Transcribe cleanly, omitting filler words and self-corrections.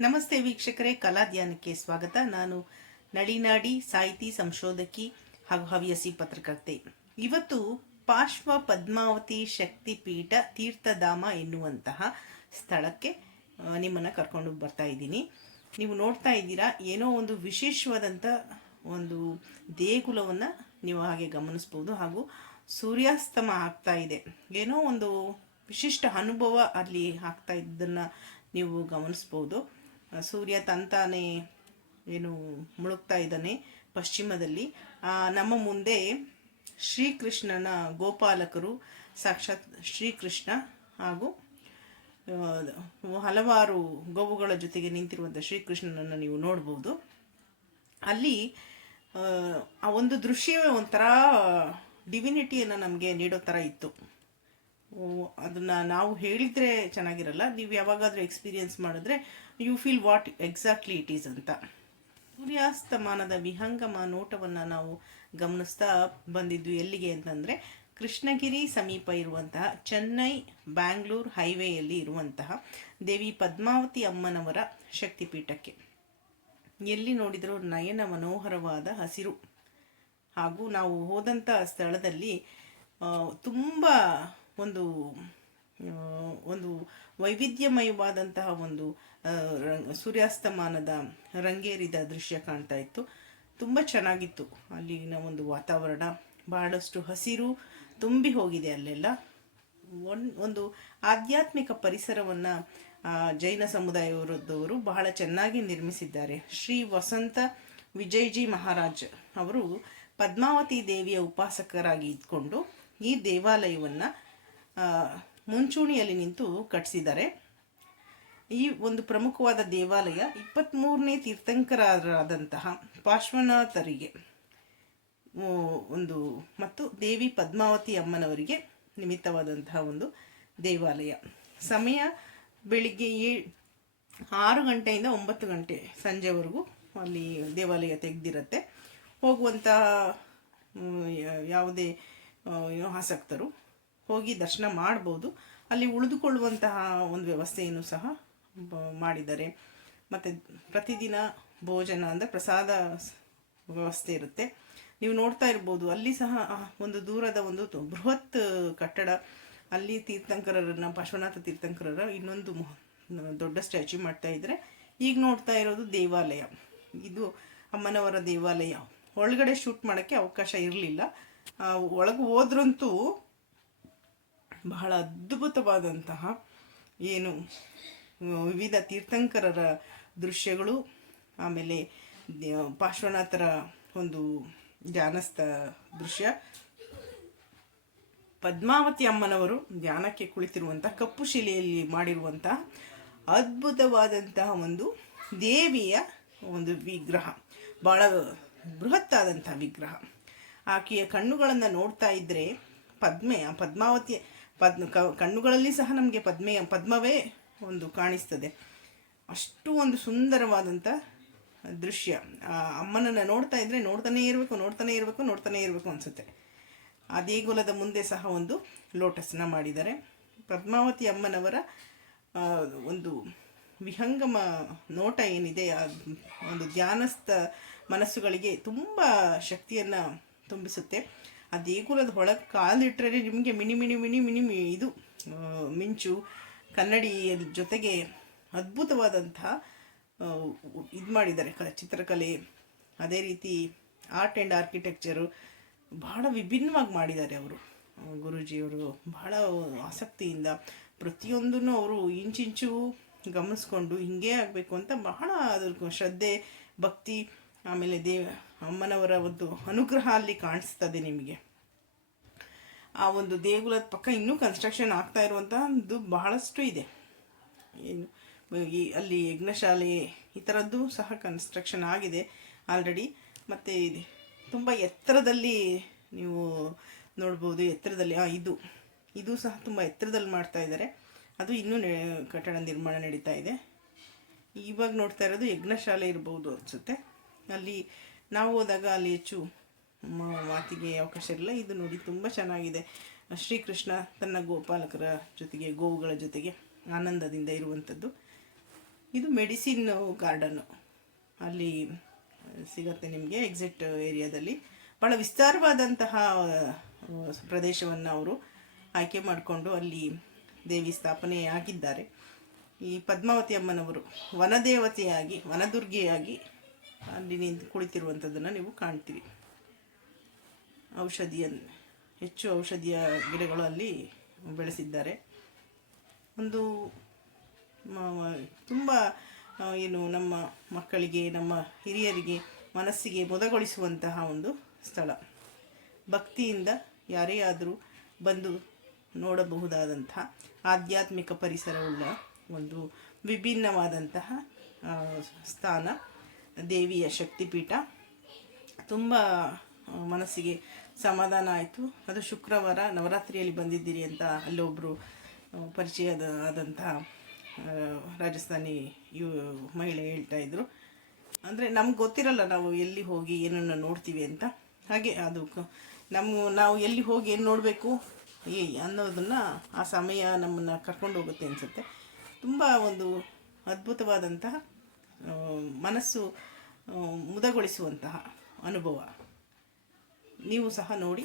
ನಮಸ್ತೆ ವೀಕ್ಷಕರೇ, ಕಲಾ ಧ್ಯಾನಕ್ಕೆ ಸ್ವಾಗತ. ನಾನು ನಳಿನಾಡಿ, ಸಾಹಿತಿ, ಸಂಶೋಧಕಿ ಹಾಗೂ ಹವ್ಯಾಸಿ ಪತ್ರಕರ್ತೆ. ಇವತ್ತು ಪಾರ್ಶ್ವ ಪದ್ಮಾವತಿ ಶಕ್ತಿಪೀಠ ತೀರ್ಥಧಾಮ ಎನ್ನುವಂತಹ ಸ್ಥಳಕ್ಕೆ ನಿಮ್ಮನ್ನು ಕರ್ಕೊಂಡು ಬರ್ತಾ ಇದ್ದೀನಿ. ನೀವು ನೋಡ್ತಾ ಇದ್ದೀರಾ, ಏನೋ ಒಂದು ವಿಶೇಷವಾದಂಥ ಒಂದು ದೇಗುಲವನ್ನು ನೀವು ಹಾಗೆ ಗಮನಿಸ್ಬೋದು. ಹಾಗೂ ಸೂರ್ಯಾಸ್ತಮ ಆಗ್ತಾ ಇದೆ. ಏನೋ ಒಂದು ವಿಶಿಷ್ಟ ಅನುಭವ ಅಲ್ಲಿ ಆಗ್ತಾ ಇದ್ದನ್ನು ನೀವು ಗಮನಿಸ್ಬೋದು. ಸೂರ್ಯ ತಂತಾನೆ ಏನು ಮುಳುಗ್ತಾ ಇದ್ದಾನೆ ಪಶ್ಚಿಮದಲ್ಲಿ. ನಮ್ಮ ಮುಂದೆ ಶ್ರೀಕೃಷ್ಣನ ಗೋಪಾಲಕರು, ಸಾಕ್ಷಾತ್ ಶ್ರೀಕೃಷ್ಣ ಹಾಗೂ ಹಲವಾರು ಗೋವುಗಳ ಜೊತೆಗೆ ನಿಂತಿರುವಂಥ ಶ್ರೀಕೃಷ್ಣನನ್ನು ನೀವು ನೋಡ್ಬೋದು. ಅಲ್ಲಿ ಆ ಒಂದು ದೃಶ್ಯವೇ ಒಂಥರ ಡಿವಿನಿಟಿಯನ್ನು ನಮಗೆ ನೀಡೋ ಥರ ಇತ್ತು. ಅದನ್ನು ನಾವು ಹೇಳಿದರೆ ಚೆನ್ನಾಗಿರಲ್ಲ, ನೀವು ಯಾವಾಗಾದರೂ ಎಕ್ಸ್ಪೀರಿಯನ್ಸ್ ಮಾಡಿದ್ರೆ you feel what exactly it is ಅಂತ. ಸೂರ್ಯಾಸ್ತಮಾನದ ವಿಹಂಗಮ ನೋಟವನ್ನು ನಾವು ಗಮನಿಸ್ತಾ ಬಂದಿದ್ದು ಎಲ್ಲಿಗೆ ಅಂತಂದರೆ, ಕೃಷ್ಣಗಿರಿ ಸಮೀಪ ಇರುವಂತಹ ಚೆನ್ನೈ ಬ್ಯಾಂಗ್ಳೂರ್ ಹೈವೇಯಲ್ಲಿ ಇರುವಂತಹ ದೇವಿ ಪದ್ಮಾವತಿ ಅಮ್ಮನವರ ಶಕ್ತಿಪೀಠಕ್ಕೆ. ಎಲ್ಲಿ ನೋಡಿದರೂ ನಯನ ಮನೋಹರವಾದ ಹಸಿರು. ಹಾಗೂ ನಾವು ಹೋದಂಥ ಸ್ಥಳದಲ್ಲಿ ತುಂಬ ಒಂದು ವೈವಿಧ್ಯಮಯವಾದಂತಹ ಒಂದು ಸೂರ್ಯಾಸ್ತಮಾನದ ರಂಗೇರಿದ ದೃಶ್ಯ ಕಾಣ್ತಾ ಇತ್ತು. ತುಂಬ ಚೆನ್ನಾಗಿತ್ತು. ಅಲ್ಲಿನ ಒಂದು ವಾತಾವರಣ ಬಹಳಷ್ಟು ಹಸಿರು ತುಂಬಿ ಹೋಗಿದೆ. ಅಲ್ಲೆಲ್ಲ ಒಂದು ಆಧ್ಯಾತ್ಮಿಕ ಪರಿಸರವನ್ನು ಜೈನ ಸಮುದಾಯದವರು ಬಹಳ ಚೆನ್ನಾಗಿ ನಿರ್ಮಿಸಿದ್ದಾರೆ. ಶ್ರೀ ವಸಂತ ವಿಜಯ್ಜಿ ಮಹಾರಾಜ್ ಅವರು ಪದ್ಮಾವತಿ ದೇವಿಯ ಉಪಾಸಕರಾಗಿ ಇದ್ಕೊಂಡು ಈ ದೇವಾಲಯವನ್ನು ಮುಂಚೂಣಿಯಲ್ಲಿ ನಿಂತು ಕಟ್ಟಿಸಿದ್ದಾರೆ. ಈ ಒಂದು ಪ್ರಮುಖವಾದ ದೇವಾಲಯ 23ನೇ ತೀರ್ಥಂಕರಾದಂತಹ ಪಾರ್ಶ್ವನಾಥರಿಗೆ ಮತ್ತು ದೇವಿ ಪದ್ಮಾವತಿ ಅಮ್ಮನವರಿಗೆ ನಿಮಿತ್ತವಾದಂತಹ ಒಂದು ದೇವಾಲಯ. ಸಮಯ ಬೆಳಿಗ್ಗೆ 6 ಗಂಟೆಯಿಂದ 9 ಗಂಟೆ ಸಂಜೆವರೆಗೂ ಅಲ್ಲಿ ದೇವಾಲಯ ತೆಗೆದಿರುತ್ತೆ. ಹೋಗುವಂತಹ ಯಾವುದೇ ಆಸಕ್ತರು ಹೋಗಿ ದರ್ಶನ ಮಾಡ್ಬೋದು. ಅಲ್ಲಿ ಉಳಿದುಕೊಳ್ಳುವಂತಹ ಒಂದು ವ್ಯವಸ್ಥೆಯನ್ನು ಸಹ ಮಾಡಿದ್ದಾರೆ. ಮತ್ತು ಪ್ರತಿದಿನ ಭೋಜನ ಅಂದರೆ ಪ್ರಸಾದ ವ್ಯವಸ್ಥೆ ಇರುತ್ತೆ. ನೀವು ನೋಡ್ತಾ ಇರ್ಬೋದು, ಅಲ್ಲಿ ಸಹ ಒಂದು ದೂರದ ಒಂದು ಬೃಹತ್ ಕಟ್ಟಡ. ಅಲ್ಲಿ ತೀರ್ಥಂಕರರನ್ನು, ಪಾರ್ಶ್ವನಾಥ ತೀರ್ಥಂಕರರ ಇನ್ನೊಂದು ದೊಡ್ಡ ಸ್ಟ್ಯಾಚ್ಯೂ ಮಾಡ್ತಾ ಇದ್ದಾರೆ. ಈಗ ನೋಡ್ತಾ ಇರೋದು ದೇವಾಲಯ. ಇದು ಅಮ್ಮನವರ ದೇವಾಲಯ. ಒಳಗಡೆ ಶೂಟ್ ಮಾಡೋಕ್ಕೆ ಅವಕಾಶ ಇರಲಿಲ್ಲ. ಒಳಗೆ ಹೋದ್ರಂತೂ ಬಹಳ ಅದ್ಭುತವಾದಂತಹ ಏನು ವಿವಿಧ ತೀರ್ಥಂಕರರ ದೃಶ್ಯಗಳು, ಆಮೇಲೆ ಪಾರ್ಶ್ವನಾಥರ ಒಂದು ಧ್ಯಾನಸ್ಥ ದೃಶ್ಯ, ಪದ್ಮಾವತಿ ಅಮ್ಮನವರು ಧ್ಯಾನಕ್ಕೆ ಕುಳಿತಿರುವಂತಹ ಕಪ್ಪು ಶಿಲೆಯಲ್ಲಿ ಮಾಡಿರುವಂತಹ ಅದ್ಭುತವಾದಂತಹ ಒಂದು ದೇವಿಯ ಒಂದು ವಿಗ್ರಹ, ಭಾಳ ಬೃಹತ್ತಾದಂಥ ವಿಗ್ರಹ. ಆಕೆಯ ಕಣ್ಣುಗಳನ್ನು ನೋಡ್ತಾ ಇದ್ದರೆ ಪದ್ಮಾವತಿ ಕಣ್ಣುಗಳಲ್ಲಿ ಸಹ ನಮಗೆ ಪದ್ಮವೇ ಒಂದು ಕಾಣಿಸ್ತದೆ. ಅಷ್ಟು ಒಂದು ಸುಂದರವಾದಂಥ ದೃಶ್ಯ. ಅಮ್ಮನನ್ನು ನೋಡ್ತಾ ಇದ್ದರೆ ನೋಡ್ತಾನೇ ಇರಬೇಕು ಅನಿಸುತ್ತೆ. ಆ ದೇಗುಲದ ಮುಂದೆ ಸಹ ಒಂದು ಲೋಟಸ್ನ ಮಾಡಿದ್ದಾರೆ. ಪದ್ಮಾವತಿ ಅಮ್ಮನವರ ಒಂದು ವಿಹಂಗಮ ನೋಟ ಏನಿದೆ, ಒಂದು ಧ್ಯಾನಸ್ಥ ಮನಸ್ಸುಗಳಿಗೆ ತುಂಬ ಶಕ್ತಿಯನ್ನು ತುಂಬಿಸುತ್ತೆ. ಆ ದೇಗುಲದ ಒಳಗೆ ಕಾಲಿಟ್ಟರೆ ನಿಮಗೆ ಮಿನಿ ಇದು ಮಿಂಚು, ಕನ್ನಡಿ ಜೊತೆಗೆ ಅದ್ಭುತವಾದಂತಹ ಇದು ಮಾಡಿದ್ದಾರೆ ಚಿತ್ರಕಲೆ. ಅದೇ ರೀತಿ ಆರ್ಟ್ ಆ್ಯಂಡ್ ಆರ್ಕಿಟೆಕ್ಚರು ಬಹಳ ವಿಭಿನ್ನವಾಗಿ ಮಾಡಿದ್ದಾರೆ ಅವರು. ಗುರೂಜಿಯವರು ಬಹಳ ಆಸಕ್ತಿಯಿಂದ ಪ್ರತಿಯೊಂದನ್ನು ಅವರು ಇಂಚಿಂಚು ಗಮನಿಸ್ಕೊಂಡು ಹಿಂಗೇ ಆಗಬೇಕು ಅಂತ ಬಹಳ ಅದ್ರ ಶ್ರದ್ಧೆ, ಭಕ್ತಿ, ಆಮೇಲೆ ಅಮ್ಮನವರ ಒಂದು ಅನುಗ್ರಹ ಅಲ್ಲಿ ಕಾಣಿಸ್ತದೆ ನಿಮಗೆ. ಆ ಒಂದು ದೇಗುಲದ ಪಕ್ಕ ಇನ್ನೂ ಕನ್ಸ್ಟ್ರಕ್ಷನ್ ಆಗ್ತಾ ಇರುವಂಥದ್ದು ಬಹಳಷ್ಟು ಇದೆ. ಏನು ಅಲ್ಲಿ ಯಜ್ಞಶಾಲೆ ಈ ಥರದ್ದು ಸಹ ಕನ್ಸ್ಟ್ರಕ್ಷನ್ ಆಗಿದೆ ಆಲ್ರೆಡಿ. ಮತ್ತು ತುಂಬ ಎತ್ತರದಲ್ಲಿ ನೀವು ನೋಡ್ಬೋದು. ಎತ್ತರದಲ್ಲಿ ಇದು ಸಹ ತುಂಬ ಎತ್ತರದಲ್ಲಿ ಮಾಡ್ತಾ ಇದ್ದಾರೆ. ಅದು ಇನ್ನೂ ಕಟ್ಟಡ ನಿರ್ಮಾಣ ನಡೀತಾ ಇದೆ. ಇವಾಗ ನೋಡ್ತಾ ಇರೋದು ಯಜ್ಞಶಾಲೆ ಇರ್ಬೋದು ಅನಿಸುತ್ತೆ. ಅಲ್ಲಿ ನಾವು ಹೋದಾಗ ಅಲ್ಲಿ ಹೆಚ್ಚು ಮಾತಿಗೆ ಅವಕಾಶ ಇರಲಿಲ್ಲ. ಇದು ನೋಡಿ ತುಂಬ ಚೆನ್ನಾಗಿದೆ. ಶ್ರೀಕೃಷ್ಣ ತನ್ನ ಗೋಪಾಲಕರ ಜೊತೆಗೆ, ಗೋವುಗಳ ಜೊತೆಗೆ ಆನಂದದಿಂದ ಇರುವಂಥದ್ದು. ಇದು ಮೆಡಿಸಿನ್ ಗಾರ್ಡನ್ನು, ಅಲ್ಲಿ ಸಿಗುತ್ತೆ ನಿಮಗೆ ಎಕ್ಸಿಟ್ ಏರಿಯಾದಲ್ಲಿ. ಭಾಳ ವಿಸ್ತಾರವಾದಂತಹ ಪ್ರದೇಶವನ್ನು ಅವರು ಆಯ್ಕೆ ಮಾಡಿಕೊಂಡು ಅಲ್ಲಿ ದೇವಿ ಸ್ಥಾಪನೆ ಆಗಿದ್ದಾರೆ. ಈ ಪದ್ಮಾವತಿ ಅಮ್ಮನವರು ವನದೇವತೆಯಾಗಿ, ವನದುರ್ಗೆಯಾಗಿ ಅಲ್ಲಿ ನಿಂತು ಕುಳಿತಿರುವಂಥದ್ದನ್ನು ನೀವು ಕಾಣ್ತೀರಿ. ಹೆಚ್ಚು ಔಷಧಿಯ ಗಿಡಗಳು ಅಲ್ಲಿ ಬೆಳೆಸಿದ್ದಾರೆ. ಒಂದು ತುಂಬ ಏನು ನಮ್ಮ ಮಕ್ಕಳಿಗೆ, ನಮ್ಮ ಹಿರಿಯರಿಗೆ ಮನಸ್ಸಿಗೆ ಮುದಗೊಳಿಸುವಂತಹ ಒಂದು ಸ್ಥಳ. ಭಕ್ತಿಯಿಂದ ಯಾರೇ ಆದರೂ ಬಂದು ನೋಡಬಹುದಾದಂತಹ ಆಧ್ಯಾತ್ಮಿಕ ಪರಿಸರವುಳ್ಳ ಒಂದು ವಿಭಿನ್ನವಾದಂತಹ ಸ್ಥಾನ, ದೇವಿಯ ಶಕ್ತಿಪೀಠ. ತುಂಬ ಮನಸ್ಸಿಗೆ ಸಮಾಧಾನ ಆಯಿತು. ಅದು ಶುಕ್ರವಾರ ನವರಾತ್ರಿಯಲ್ಲಿ ಬಂದಿದ್ದೀರಿ ಅಂತ ಅಲ್ಲೊಬ್ಬರು ಆದಂತಹ ರಾಜಸ್ಥಾನಿ ಮಹಿಳೆ ಹೇಳ್ತಾ ಇದ್ರು. ಅಂದರೆ ನಮ್ಗೆ ಗೊತ್ತಿರಲ್ಲ ನಾವು ಎಲ್ಲಿ ಹೋಗಿ ಏನನ್ನು ನೋಡ್ತೀವಿ ಅಂತ. ಹಾಗೆ ಅದು ನಾವು ಎಲ್ಲಿ ಹೋಗಿ ಏನು ನೋಡಬೇಕು ಅನ್ನೋದನ್ನು ಆ ಸಮಯ ನಮ್ಮನ್ನು ಕರ್ಕೊಂಡು ಹೋಗುತ್ತೆ ಅನಿಸುತ್ತೆ. ತುಂಬ ಒಂದು ಅದ್ಭುತವಾದಂತಹ ಮನಸ್ಸು ಮುದಗೊಳಿಸುವಂತಹ ಅನುಭವ. ನೀವು ಸಹ ನೋಡಿ.